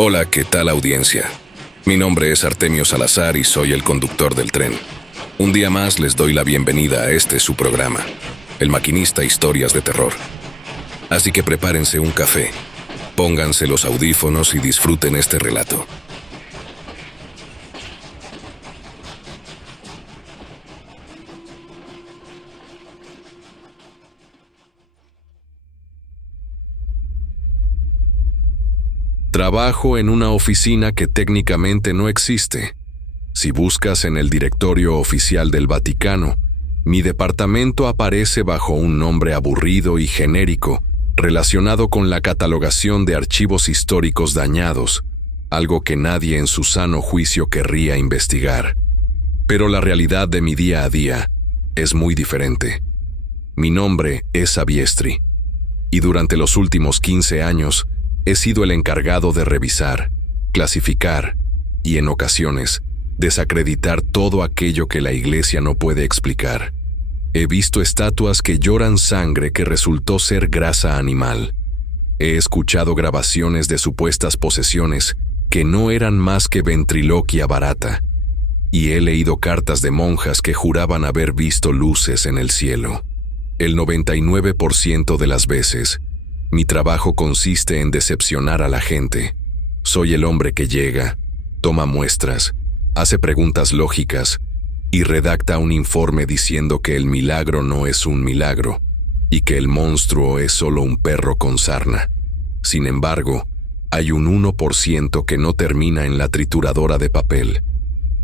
Hola, ¿qué tal audiencia? Mi nombre es Artemio Salazar y soy el conductor del tren. Un día más les doy la bienvenida a este su programa, El Maquinista Historias de Terror. Así que prepárense un café, pónganse los audífonos y disfruten este relato. Trabajo en una oficina que técnicamente no existe. Si buscas en el directorio oficial del Vaticano, mi departamento aparece bajo un nombre aburrido y genérico relacionado con la catalogación de archivos históricos dañados, algo que nadie en su sano juicio querría investigar. Pero la realidad de mi día a día es muy diferente. Mi nombre es Sabiestri, y durante los últimos 15 años he sido el encargado de revisar, clasificar y, en ocasiones, desacreditar todo aquello que la Iglesia no puede explicar. He visto estatuas que lloran sangre que resultó ser grasa animal. He escuchado grabaciones de supuestas posesiones que no eran más que ventriloquia barata. Y he leído cartas de monjas que juraban haber visto luces en el cielo. El 99% de las veces, mi trabajo consiste en decepcionar a la gente. Soy el hombre que llega, toma muestras, hace preguntas lógicas y redacta un informe diciendo que el milagro no es un milagro y que el monstruo es solo un perro con sarna. Sin embargo, hay un 1% que no termina en la trituradora de papel.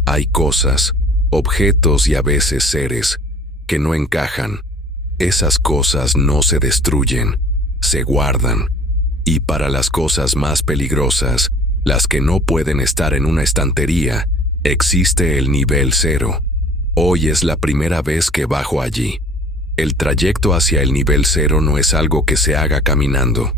Hay cosas, objetos y a veces seres que no encajan. Esas cosas no se destruyen, se guardan, y para las cosas más peligrosas, las que no pueden estar en una estantería, existe el nivel 0. Hoy es la primera vez que bajo allí. El trayecto hacia el nivel 0 no es algo que se haga caminando.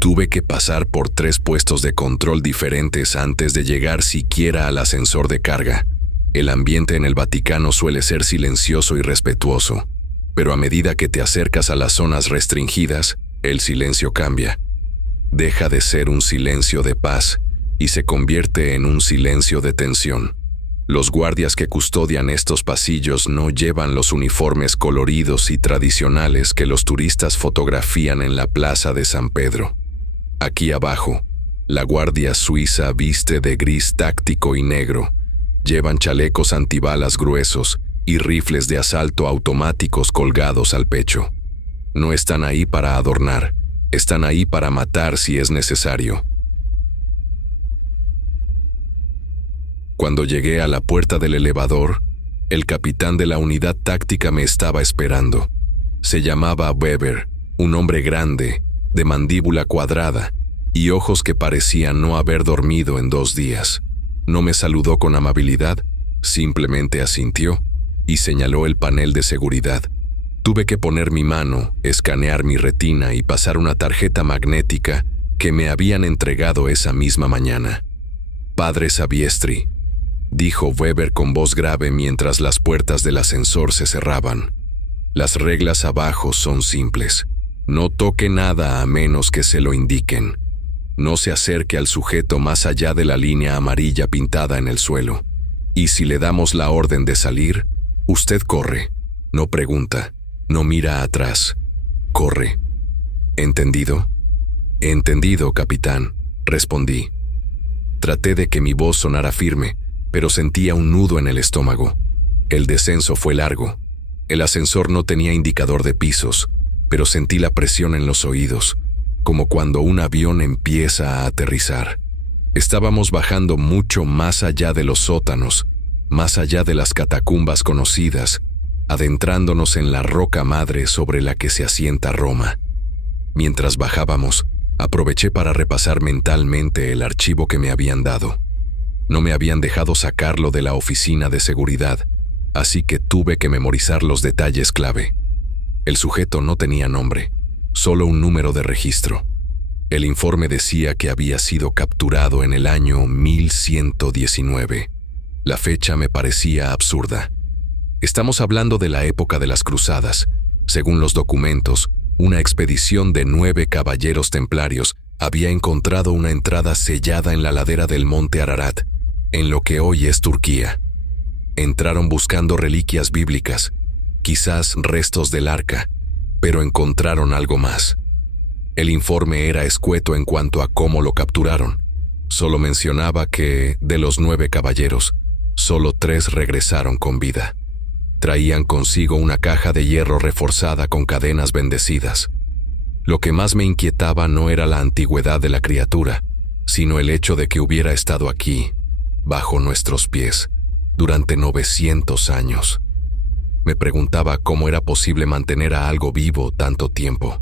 Tuve que pasar por 3 puestos de control diferentes antes de llegar siquiera al ascensor de carga. El ambiente en el Vaticano suele ser silencioso y respetuoso, pero a medida que te acercas a las zonas restringidas, el silencio cambia. Deja de ser un silencio de paz y se convierte en un silencio de tensión. Los guardias que custodian estos pasillos no llevan los uniformes coloridos y tradicionales que los turistas fotografían en la plaza de San Pedro. Aquí abajo, la guardia suiza viste de gris táctico y negro. Llevan chalecos antibalas gruesos y rifles de asalto automáticos colgados al pecho. No están ahí para adornar, están ahí para matar si es necesario. Cuando llegué a la puerta del elevador, el capitán de la unidad táctica me estaba esperando. Se llamaba Weber, un hombre grande, de mandíbula cuadrada y ojos que parecían no haber dormido en 2 días. No me saludó con amabilidad, simplemente asintió y señaló el panel de seguridad. Tuve que poner mi mano, escanear mi retina y pasar una tarjeta magnética que me habían entregado esa misma mañana. «Padre Sabiestri», dijo Weber con voz grave mientras las puertas del ascensor se cerraban. «Las reglas abajo son simples. No toque nada a menos que se lo indiquen. No se acerque al sujeto más allá de la línea amarilla pintada en el suelo. Y si le damos la orden de salir, usted corre, no pregunta. No mira atrás. Corre. ¿Entendido? Entendido, capitán, respondí. Traté de que mi voz sonara firme, pero sentía un nudo en el estómago. El descenso fue largo. El ascensor no tenía indicador de pisos, pero sentí la presión en los oídos, como cuando un avión empieza a aterrizar. Estábamos bajando mucho más allá de los sótanos, más allá de las catacumbas conocidas, adentrándonos en la roca madre sobre la que se asienta Roma. Mientras bajábamos, aproveché para repasar mentalmente el archivo que me habían dado. No me habían dejado sacarlo de la oficina de seguridad, así que tuve que memorizar los detalles clave. El sujeto no tenía nombre, solo un número de registro. El informe decía que había sido capturado en el año 1119. La fecha me parecía absurda. Estamos hablando de la época de las cruzadas. Según los documentos, una expedición de 9 caballeros templarios Había encontrado una entrada sellada en la ladera del monte Ararat, en lo que hoy es Turquía. Entraron buscando reliquias bíblicas, quizás restos del arca, pero encontraron algo más. El informe era escueto en cuanto a cómo lo capturaron. Solo mencionaba que, de los 9 caballeros, solo 3 regresaron con vida. Traían consigo una caja de hierro reforzada con cadenas bendecidas. Lo que más me inquietaba no era la antigüedad de la criatura, sino el hecho de que hubiera estado aquí, bajo nuestros pies, durante 900 años. Me preguntaba cómo era posible mantener a algo vivo tanto tiempo.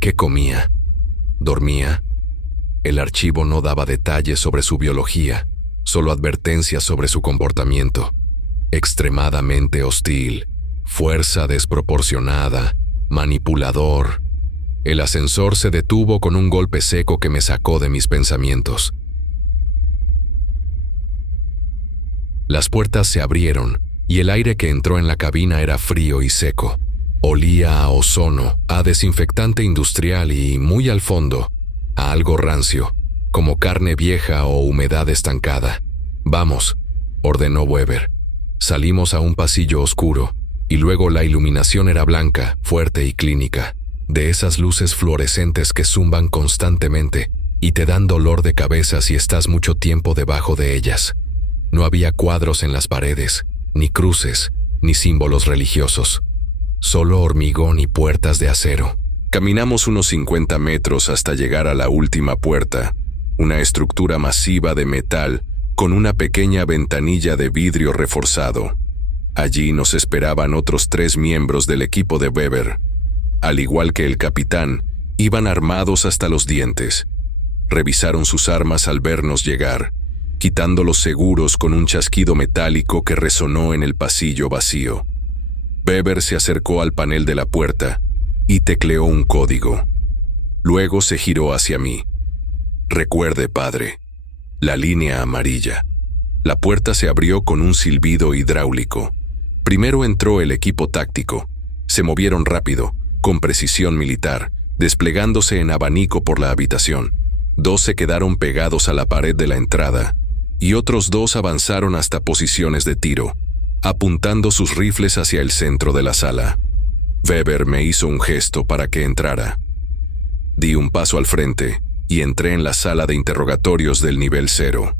¿Qué comía? ¿Dormía? El archivo no daba detalles sobre su biología, solo advertencias sobre su comportamiento. Extremadamente hostil, fuerza desproporcionada, manipulador. El ascensor se detuvo con un golpe seco que me sacó de mis pensamientos. Las puertas se abrieron y el aire que entró en la cabina era frío y seco. Olía a ozono, a desinfectante industrial y, muy al fondo, a algo rancio, como carne vieja o humedad estancada. «Vamos», ordenó Weber. Salimos a un pasillo oscuro, y luego la iluminación era blanca, fuerte y clínica, de esas luces fluorescentes que zumban constantemente y te dan dolor de cabeza si estás mucho tiempo debajo de ellas. No había cuadros en las paredes, ni cruces, ni símbolos religiosos. Solo hormigón y puertas de acero. Caminamos unos 50 metros hasta llegar a la última puerta, una estructura masiva de metal con una pequeña ventanilla de vidrio reforzado. Allí nos esperaban otros 3 miembros del equipo de Weber. Al igual que el capitán, iban armados hasta los dientes. Revisaron sus armas al vernos llegar, quitando los seguros con un chasquido metálico que resonó en el pasillo vacío. Weber se acercó al panel de la puerta y tecleó un código. Luego se giró hacia mí. «Recuerde, padre, la línea amarilla». La puerta se abrió con un silbido hidráulico. Primero entró el equipo táctico. Se movieron rápido, con precisión militar, desplegándose en abanico por la habitación. 2 se quedaron pegados a la pared de la entrada, y otros 2 avanzaron hasta posiciones de tiro, apuntando sus rifles hacia el centro de la sala. Weber me hizo un gesto para que entrara. Di un paso al frente y entré en la sala de interrogatorios del nivel 0.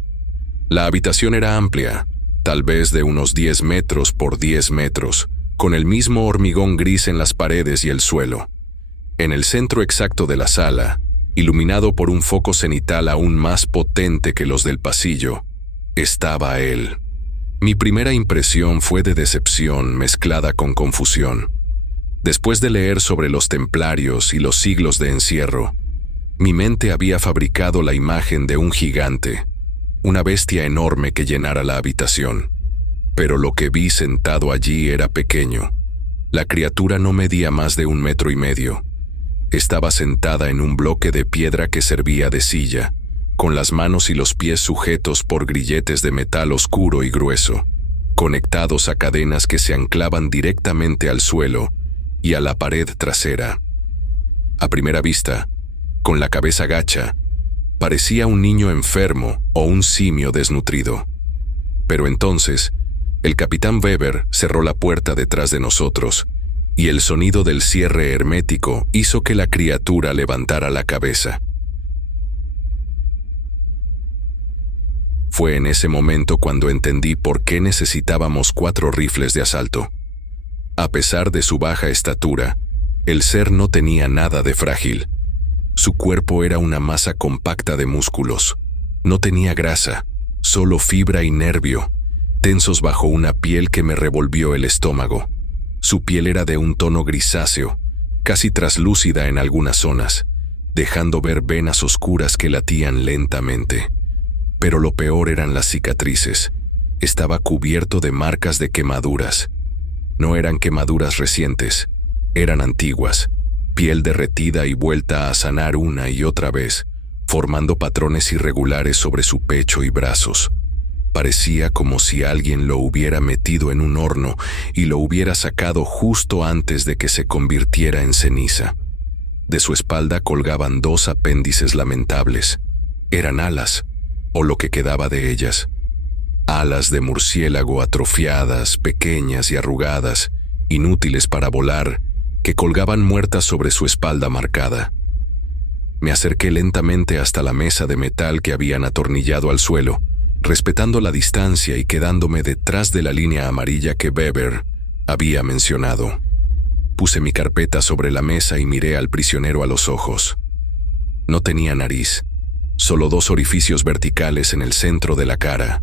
La habitación era amplia, tal vez de unos 10 metros por 10 metros, con el mismo hormigón gris en las paredes y el suelo. En el centro exacto de la sala, iluminado por un foco cenital aún más potente que los del pasillo, estaba él. Mi primera impresión fue de decepción mezclada con confusión. Después de leer sobre los templarios y los siglos de encierro, mi mente había fabricado la imagen de un gigante, una bestia enorme que llenara la habitación. Pero lo que vi sentado allí era pequeño. La criatura no medía más de 1,5 metros. Estaba sentada en un bloque de piedra que servía de silla, con las manos y los pies sujetos por grilletes de metal oscuro y grueso, conectados a cadenas que se anclaban directamente al suelo y a la pared trasera. A primera vista, con la cabeza gacha, parecía un niño enfermo o un simio desnutrido. Pero entonces, el capitán Weber cerró la puerta detrás de nosotros, y el sonido del cierre hermético hizo que la criatura levantara la cabeza. Fue en ese momento cuando entendí por qué necesitábamos 4 rifles de asalto. A pesar de su baja estatura, el ser no tenía nada de frágil. Su cuerpo era una masa compacta de músculos. No tenía grasa, solo fibra y nervio, tensos bajo una piel que me revolvió el estómago. Su piel era de un tono grisáceo, casi traslúcida en algunas zonas, dejando ver venas oscuras que latían lentamente. Pero lo peor eran las cicatrices. Estaba cubierto de marcas de quemaduras. No eran quemaduras recientes, eran antiguas, piel derretida y vuelta a sanar una y otra vez, formando patrones irregulares sobre su pecho y brazos. Parecía como si alguien lo hubiera metido en un horno y lo hubiera sacado justo antes de que se convirtiera en ceniza. De su espalda colgaban dos apéndices lamentables. Eran alas, o lo que quedaba de ellas. Alas de murciélago atrofiadas, pequeñas y arrugadas, inútiles para volar, que colgaban muertas sobre su espalda marcada. Me acerqué lentamente hasta la mesa de metal que habían atornillado al suelo, respetando la distancia y quedándome detrás de la línea amarilla que Weber había mencionado. Puse mi carpeta sobre la mesa y miré al prisionero a los ojos. No tenía nariz, solo dos orificios verticales en el centro de la cara.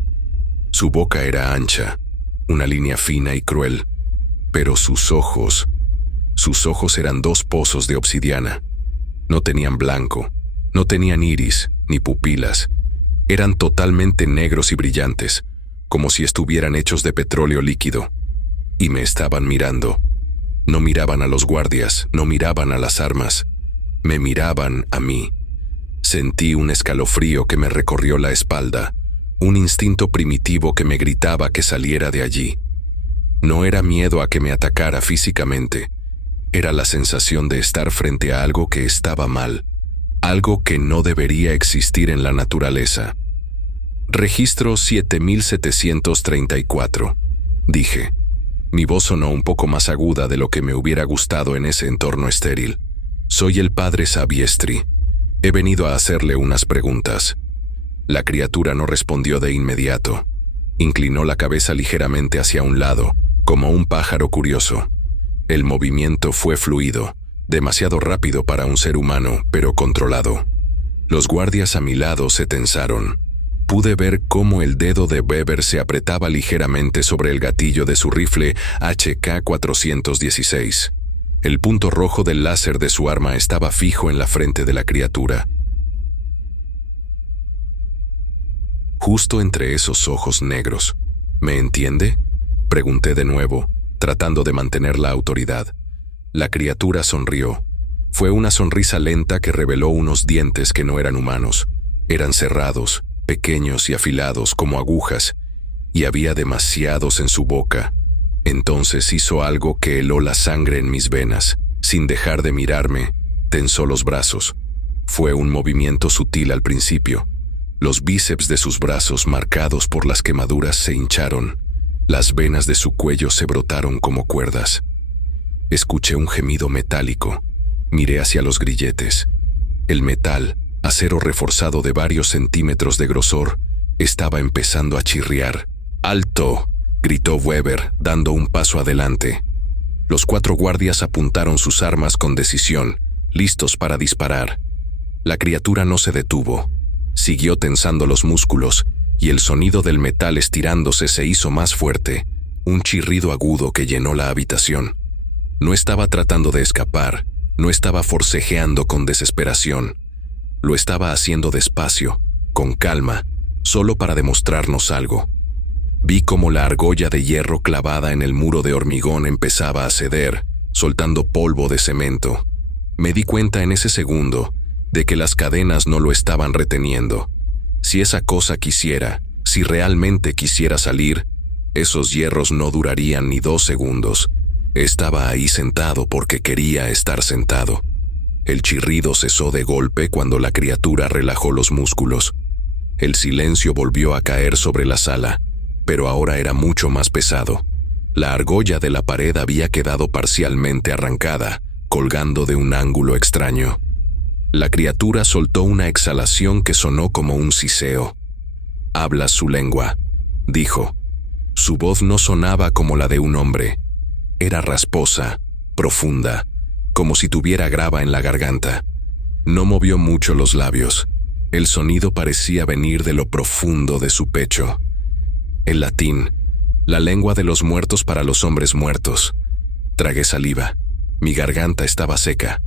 Su boca era ancha, una línea fina y cruel, pero sus ojos eran dos pozos de obsidiana. No tenían blanco, no tenían iris ni pupilas. Eran totalmente negros y brillantes, como si estuvieran hechos de petróleo líquido. Y me estaban mirando. No miraban a los guardias, no miraban a las armas. Me miraban a mí. Sentí un escalofrío que me recorrió la espalda, un instinto primitivo que me gritaba que saliera de allí. No era miedo a que me atacara físicamente. Era la sensación de estar frente a algo que estaba mal, algo que no debería existir en la naturaleza. Registro 7734, dije. Mi voz sonó un poco más aguda de lo que me hubiera gustado en ese entorno estéril. Soy el padre Sabiestri. He venido a hacerle unas preguntas. La criatura no respondió de inmediato. Inclinó la cabeza ligeramente hacia un lado, como un pájaro curioso. El movimiento fue fluido, demasiado rápido para un ser humano, pero controlado. Los guardias a mi lado se tensaron. Pude ver cómo el dedo de Weber se apretaba ligeramente sobre el gatillo de su rifle HK-416. El punto rojo del láser de su arma estaba fijo en la frente de la criatura. Justo entre esos ojos negros. ¿Me entiende?, pregunté de nuevo, tratando de mantener la autoridad. La criatura sonrió. Fue una sonrisa lenta que reveló unos dientes que no eran humanos. Eran cerrados, pequeños y afilados como agujas, y había demasiados en su boca. Entonces hizo algo que heló la sangre en mis venas. Sin dejar de mirarme, tensó los brazos. Fue un movimiento sutil al principio. Los bíceps de sus brazos, marcados por las quemaduras, se hincharon. Las venas de su cuello se brotaron como cuerdas. Escuché un gemido metálico. Miré hacia los grilletes. El metal, acero reforzado de varios centímetros de grosor, estaba empezando a chirriar. ¡Alto!, gritó Weber, dando un paso adelante. Los 4 guardias apuntaron sus armas con decisión, listos para disparar. La criatura no se detuvo. Siguió tensando los músculos, y el sonido del metal estirándose se hizo más fuerte, un chirrido agudo que llenó la habitación. No estaba tratando de escapar, no estaba forcejeando con desesperación. Lo estaba haciendo despacio, con calma, solo para demostrarnos algo. Vi cómo la argolla de hierro clavada en el muro de hormigón empezaba a ceder, soltando polvo de cemento. Me di cuenta en ese segundo de que las cadenas no lo estaban reteniendo. Si esa cosa quisiera, si realmente quisiera salir, esos hierros no durarían ni 2 segundos. Estaba ahí sentado porque quería estar sentado. El chirrido cesó de golpe cuando la criatura relajó los músculos. El silencio volvió a caer sobre la sala, pero ahora era mucho más pesado. La argolla de la pared había quedado parcialmente arrancada, colgando de un ángulo extraño. La criatura soltó una exhalación que sonó como un siseo. «Hablas su lengua», dijo. Su voz no sonaba como la de un hombre. Era rasposa, profunda, como si tuviera grava en la garganta. No movió mucho los labios. El sonido parecía venir de lo profundo de su pecho. El latín, la lengua de los muertos para los hombres muertos. Tragué saliva. Mi garganta estaba seca.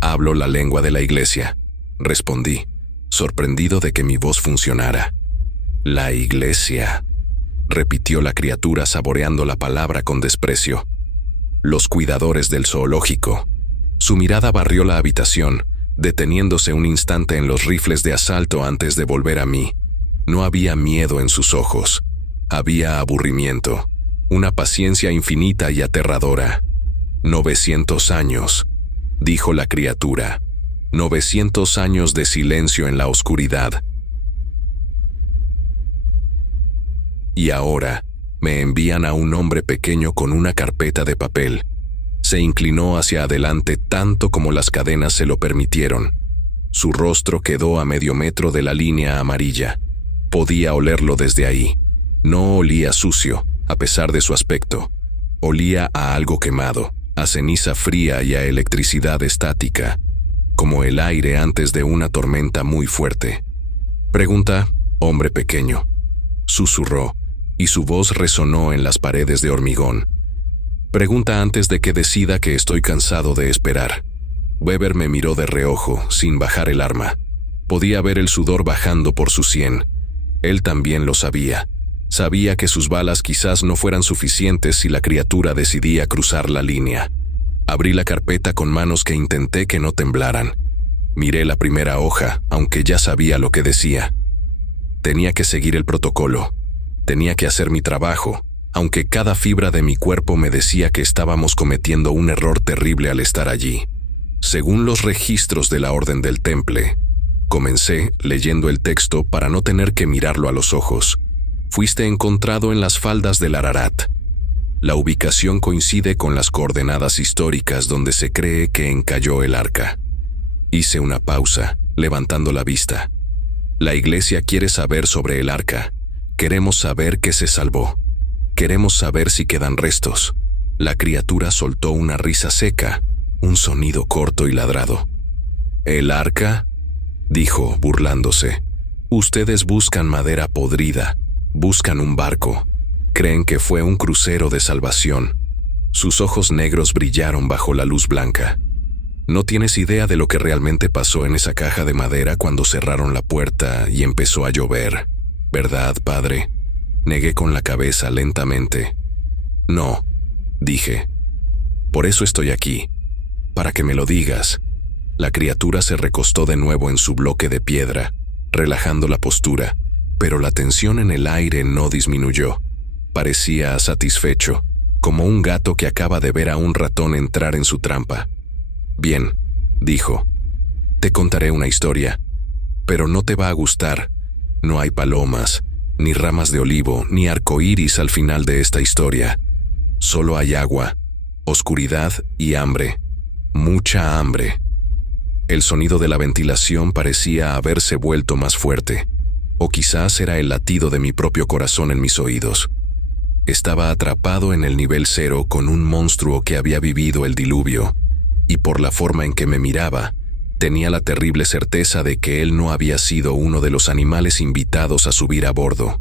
«Hablo la lengua de la iglesia», respondí, sorprendido de que mi voz funcionara. «La iglesia», repitió la criatura saboreando la palabra con desprecio. «Los cuidadores del zoológico». Su mirada barrió la habitación, deteniéndose un instante en los rifles de asalto antes de volver a mí. No había miedo en sus ojos. Había aburrimiento, una paciencia infinita y aterradora. 900 años. dijo la criatura. 900 años de silencio en la oscuridad. Y ahora me envían a un hombre pequeño con una carpeta de papel. Se inclinó hacia adelante tanto como las cadenas se lo permitieron. Su rostro quedó a medio metro de la línea amarilla. Podía olerlo desde ahí. No olía sucio, a pesar de su aspecto. Olía a algo quemado, a ceniza fría y a electricidad estática, como el aire antes de una tormenta muy fuerte. «Pregunta, hombre pequeño», susurró, y su voz resonó en las paredes de hormigón. «Pregunta antes de que decida que estoy cansado de esperar». Weber me miró de reojo, sin bajar el arma. Podía ver el sudor bajando por su sien. Él también lo sabía. Sabía que sus balas quizás no fueran suficientes si la criatura decidía cruzar la línea. Abrí la carpeta con manos que intenté que no temblaran. Miré la primera hoja, aunque ya sabía lo que decía. Tenía que seguir el protocolo. Tenía que hacer mi trabajo, aunque cada fibra de mi cuerpo me decía que estábamos cometiendo un error terrible al estar allí. Según los registros de la Orden del Temple, comencé leyendo el texto para no tener que mirarlo a los ojos. Fuiste encontrado en las faldas del Ararat. La ubicación coincide con las coordenadas históricas donde se cree que encalló el arca. Hice una pausa, levantando la vista. La iglesia quiere saber sobre el arca. Queremos saber qué se salvó. Queremos saber si quedan restos. La criatura soltó una risa seca, un sonido corto y ladrado. «¿El arca?», dijo, burlándose. «Ustedes buscan madera podrida, buscan un barco. Creen que fue un crucero de salvación». Sus ojos negros brillaron bajo la luz blanca. «No tienes idea de lo que realmente pasó en esa caja de madera cuando cerraron la puerta y empezó a llover, ¿verdad, padre?», negué con la cabeza lentamente. «No», dije. «Por eso estoy aquí, para que me lo digas». La criatura se recostó de nuevo en su bloque de piedra, relajando la postura, pero la tensión en el aire no disminuyó. Parecía satisfecho, como un gato que acaba de ver a un ratón entrar en su trampa. «Bien», dijo, «te contaré una historia, pero no te va a gustar. No hay palomas, ni ramas de olivo, ni arcoíris al final de esta historia. Solo hay agua, oscuridad y hambre. Mucha hambre». El sonido de la ventilación parecía haberse vuelto más fuerte, o quizás era el latido de mi propio corazón en mis oídos. Estaba atrapado en el nivel 0 con un monstruo que había vivido el diluvio, y por la forma en que me miraba, tenía la terrible certeza de que él no había sido uno de los animales invitados a subir a bordo.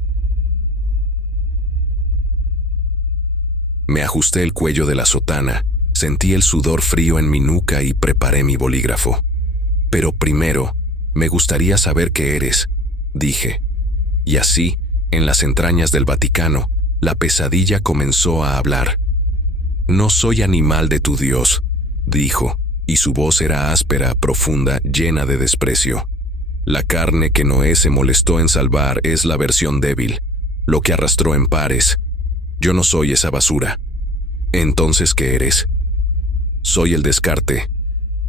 Me ajusté el cuello de la sotana, sentí el sudor frío en mi nuca y preparé mi bolígrafo. «Pero primero, me gustaría saber qué eres», dije. Y así, en las entrañas del Vaticano, la pesadilla comenzó a hablar. «No soy animal de tu Dios», dijo, y su voz era áspera, profunda, llena de desprecio. «La carne que Noé se molestó en salvar es la versión débil, lo que arrastró en pares. Yo no soy esa basura». «Entonces, ¿qué eres?» «Soy el descarte,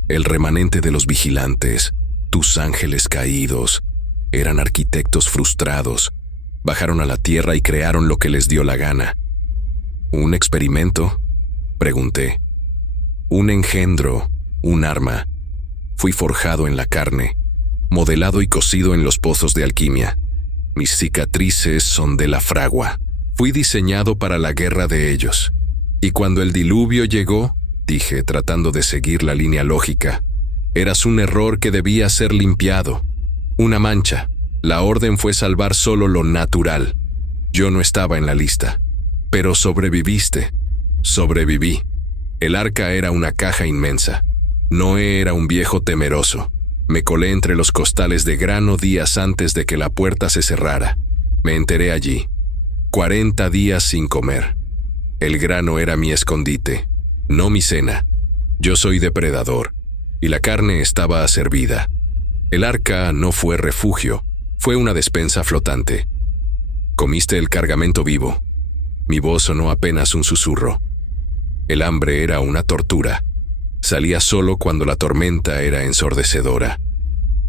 el remanente de los vigilantes, tus ángeles caídos. Eran arquitectos frustrados. Bajaron a la tierra y crearon lo que les dio la gana». «¿Un experimento?», pregunté. «Un engendro, un arma. Fui forjado en la carne, modelado y cocido en los pozos de alquimia. Mis cicatrices son de la fragua. Fui diseñado para la guerra de ellos. Y cuando el diluvio llegó», dije, tratando de seguir la línea lógica, «eras un error que debía ser limpiado. Una mancha. La orden fue salvar solo lo natural. Yo no estaba en la lista. Pero sobreviviste». «Sobreviví. El arca era una caja inmensa. Noé era un viejo temeroso. Me colé entre los costales de grano días antes de que la puerta se cerrara. Me enteré allí. 40 días sin comer. El grano era mi escondite, no mi cena. Yo soy depredador, y la carne estaba servida. El arca no fue refugio, fue una despensa flotante. Comiste el cargamento vivo». Mi voz sonó apenas un susurro. El hambre era una tortura. Salía solo cuando la tormenta era ensordecedora.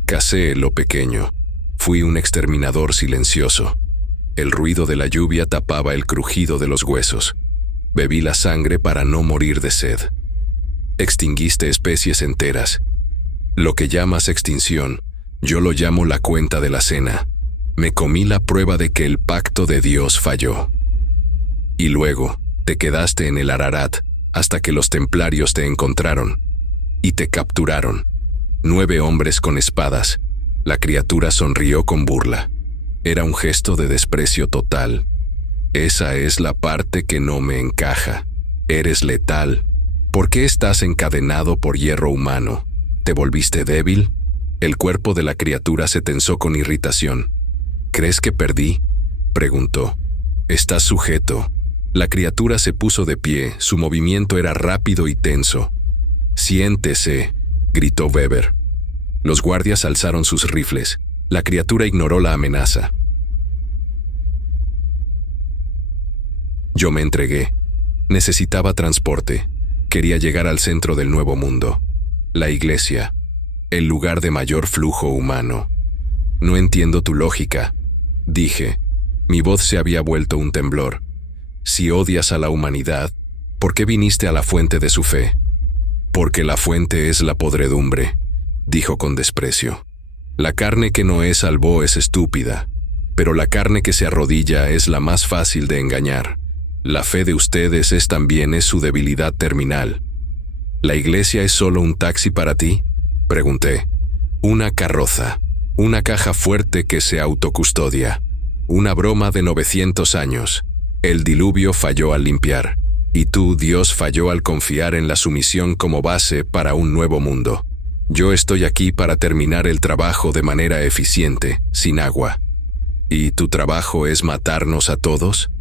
Cacé lo pequeño. Fui un exterminador silencioso. El ruido de la lluvia tapaba el crujido de los huesos. Bebí la sangre para no morir de sed. Extinguiste especies enteras. Lo que llamas extinción, yo lo llamo la cuenta de la cena. Me comí la prueba de que el pacto de Dios falló. Y luego, te quedaste en el Ararat hasta que los templarios te encontraron. Y te capturaron. 9 hombres con espadas. La criatura sonrió con burla. Era un gesto de desprecio total. Esa es la parte que no me encaja. Eres letal. ¿Por qué estás encadenado por hierro humano? ¿Te volviste débil? El cuerpo de la criatura se tensó con irritación. ¿Crees que perdí?, preguntó. Estás sujeto. La criatura se puso de pie, su movimiento era rápido y tenso. Siéntese, gritó Weber. Los guardias alzaron sus rifles. La criatura ignoró la amenaza. Yo me entregué. Necesitaba transporte. Quería llegar al centro del nuevo mundo. La iglesia. El lugar de mayor flujo humano. No entiendo tu lógica, dije. Mi voz se había vuelto un temblor. Si odias a la humanidad, ¿por qué viniste a la fuente de su fe? Porque la fuente es la podredumbre, dijo con desprecio. La carne que Noé salvó es estúpida, pero la carne que se arrodilla es la más fácil de engañar. La fe de ustedes es también su debilidad terminal. ¿La iglesia es solo un taxi para ti?, pregunté. Una carroza, una caja fuerte que se autocustodia, una broma de 900 años. El diluvio falló al limpiar, y tú, Dios, falló al confiar en la sumisión como base para un nuevo mundo. Yo estoy aquí para terminar el trabajo de manera eficiente, sin agua. ¿Y tu trabajo es matarnos a todos?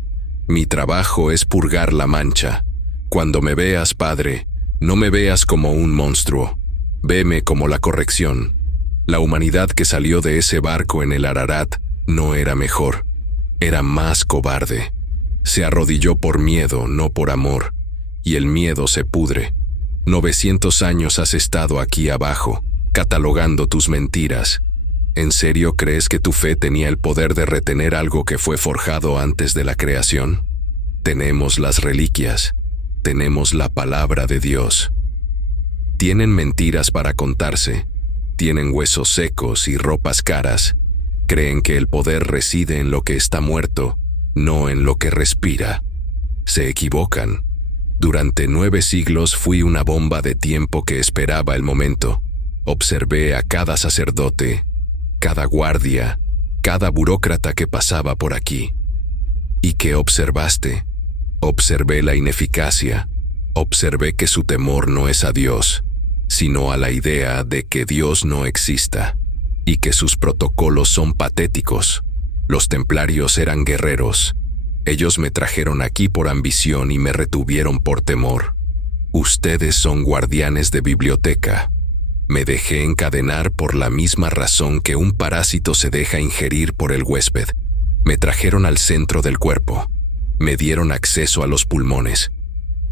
Mi trabajo es purgar la mancha. Cuando me veas, Padre, no me veas como un monstruo. Veme como la corrección. La humanidad que salió de ese barco en el Ararat no era mejor. Era más cobarde. Se arrodilló por miedo, no por amor. Y el miedo se pudre. 900 años has estado aquí abajo, catalogando tus mentiras. ¿En serio crees que tu fe tenía el poder de retener algo que fue forjado antes de la creación? Tenemos las reliquias. Tenemos la palabra de Dios. Tienen mentiras para contarse. Tienen huesos secos y ropas caras. Creen que el poder reside en lo que está muerto, no en lo que respira. Se equivocan. Durante 9 siglos fui una bomba de tiempo que esperaba el momento. Observé a cada sacerdote, cada guardia, cada burócrata que pasaba por aquí. ¿Y qué observaste? Observé la ineficacia. Observé que su temor no es a Dios, sino a la idea de que Dios no exista, y que sus protocolos son patéticos. Los templarios eran guerreros. Ellos me trajeron aquí por ambición y me retuvieron por temor. Ustedes son guardianes de biblioteca. Me dejé encadenar por la misma razón que un parásito se deja ingerir por el huésped. Me trajeron al centro del cuerpo. Me dieron acceso a los pulmones.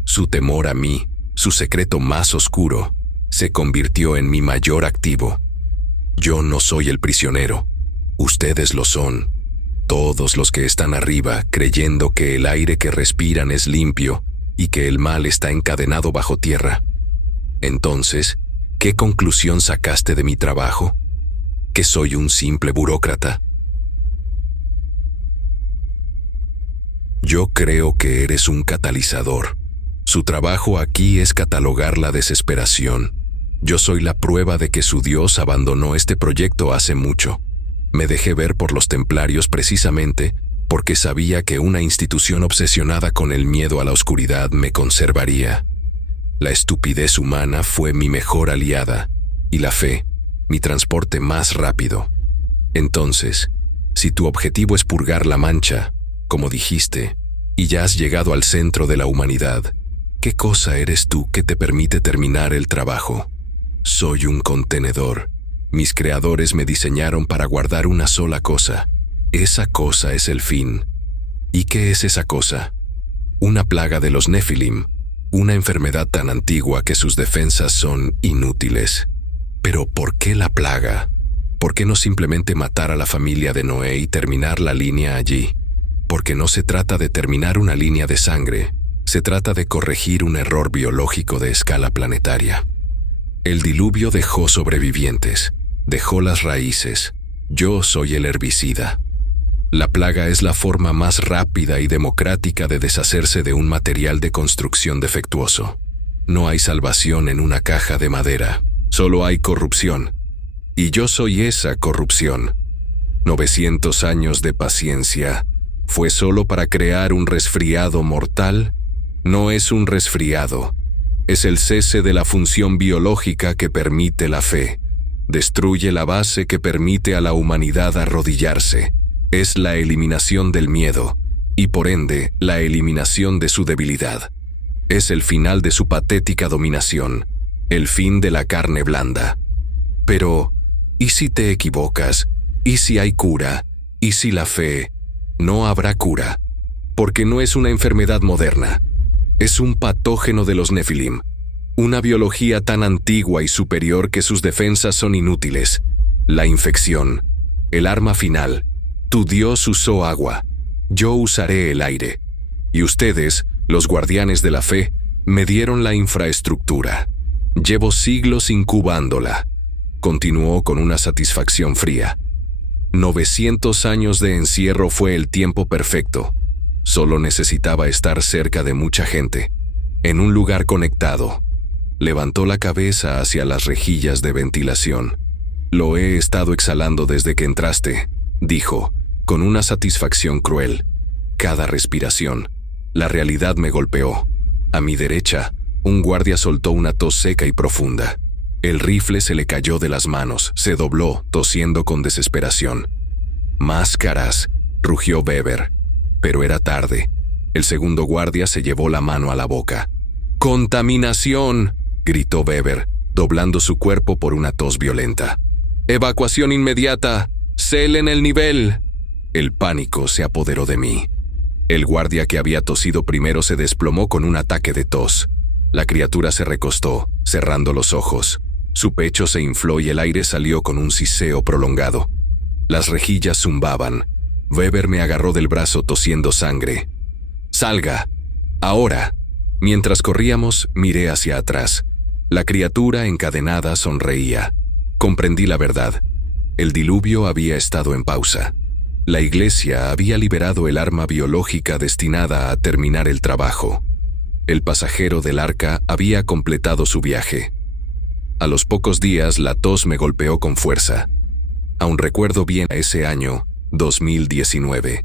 Su temor a mí, su secreto más oscuro, se convirtió en mi mayor activo. Yo no soy el prisionero. Ustedes lo son. Todos los que están arriba creyendo que el aire que respiran es limpio y que el mal está encadenado bajo tierra. Entonces, ¿qué conclusión sacaste de mi trabajo? ¿Que soy un simple burócrata? Yo creo que eres un catalizador. Su trabajo aquí es catalogar la desesperación. Yo soy la prueba de que su Dios abandonó este proyecto hace mucho. Me dejé ver por los templarios precisamente porque sabía que una institución obsesionada con el miedo a la oscuridad me conservaría. La estupidez humana fue mi mejor aliada y la fe, mi transporte más rápido. Entonces, si tu objetivo es purgar la mancha, como dijiste, y ya has llegado al centro de la humanidad, ¿qué cosa eres tú que te permite terminar el trabajo? Soy un contenedor. Mis creadores me diseñaron para guardar una sola cosa. Esa cosa es el fin. ¿Y qué es esa cosa? Una plaga de los Nefilim, Una enfermedad tan antigua que sus defensas son inútiles. Pero ¿por qué la plaga? ¿Por qué no simplemente matar a la familia de Noé y terminar la línea allí? Porque no se trata de terminar una línea de sangre, se trata de corregir un error biológico de escala planetaria. El diluvio dejó sobrevivientes, dejó las raíces. Yo soy el herbicida. La plaga es la forma más rápida y democrática de deshacerse de un material de construcción defectuoso. No hay salvación en una caja de madera, solo hay corrupción. Y yo soy esa corrupción. 900 años de paciencia, ¿fue solo para crear un resfriado mortal? No es un resfriado, es el cese de la función biológica que permite la fe. Destruye la base que permite a la humanidad arrodillarse. Es la eliminación del miedo, y por ende, la eliminación de su debilidad. Es el final de su patética dominación, el fin de la carne blanda. Pero, ¿y si te equivocas? ¿Y si hay cura? ¿Y si la fe? No habrá cura, porque no es una enfermedad moderna. Es un patógeno de los Nefilim, una biología tan antigua y superior que sus defensas son inútiles. La infección, el arma final. Tu Dios usó agua, yo usaré el aire. Y ustedes, los guardianes de la fe, me dieron la infraestructura. Llevo siglos incubándola. Continuó con una satisfacción fría. 900 años de encierro fue el tiempo perfecto. Solo necesitaba estar cerca de mucha gente, en un lugar conectado. Levantó la cabeza hacia las rejillas de ventilación. Lo he estado exhalando desde que entraste, dijo, con una satisfacción cruel. Cada respiración, la realidad me golpeó. A mi derecha, un guardia soltó una tos seca y profunda. El rifle se le cayó de las manos, se dobló, tosiendo con desesperación. «Máscaras», rugió Weber. Pero era tarde. El segundo guardia se llevó la mano a la boca. «¡Contaminación!», gritó Weber, doblando su cuerpo por una tos violenta. «¡Evacuación inmediata! ¡Celen el nivel!». El pánico se apoderó de mí. El guardia que había tosido primero se desplomó con un ataque de tos. La criatura se recostó, cerrando los ojos. Su pecho se infló y el aire salió con un siseo prolongado. Las rejillas zumbaban. Weber me agarró del brazo tosiendo sangre. «¡Salga! ¡Ahora!». Mientras corríamos, miré hacia atrás. La criatura encadenada sonreía. Comprendí la verdad. El diluvio había estado en pausa. La iglesia había liberado el arma biológica destinada a terminar el trabajo. El pasajero del arca había completado su viaje. A los pocos días la tos me golpeó con fuerza. Aún recuerdo bien ese año, 2019.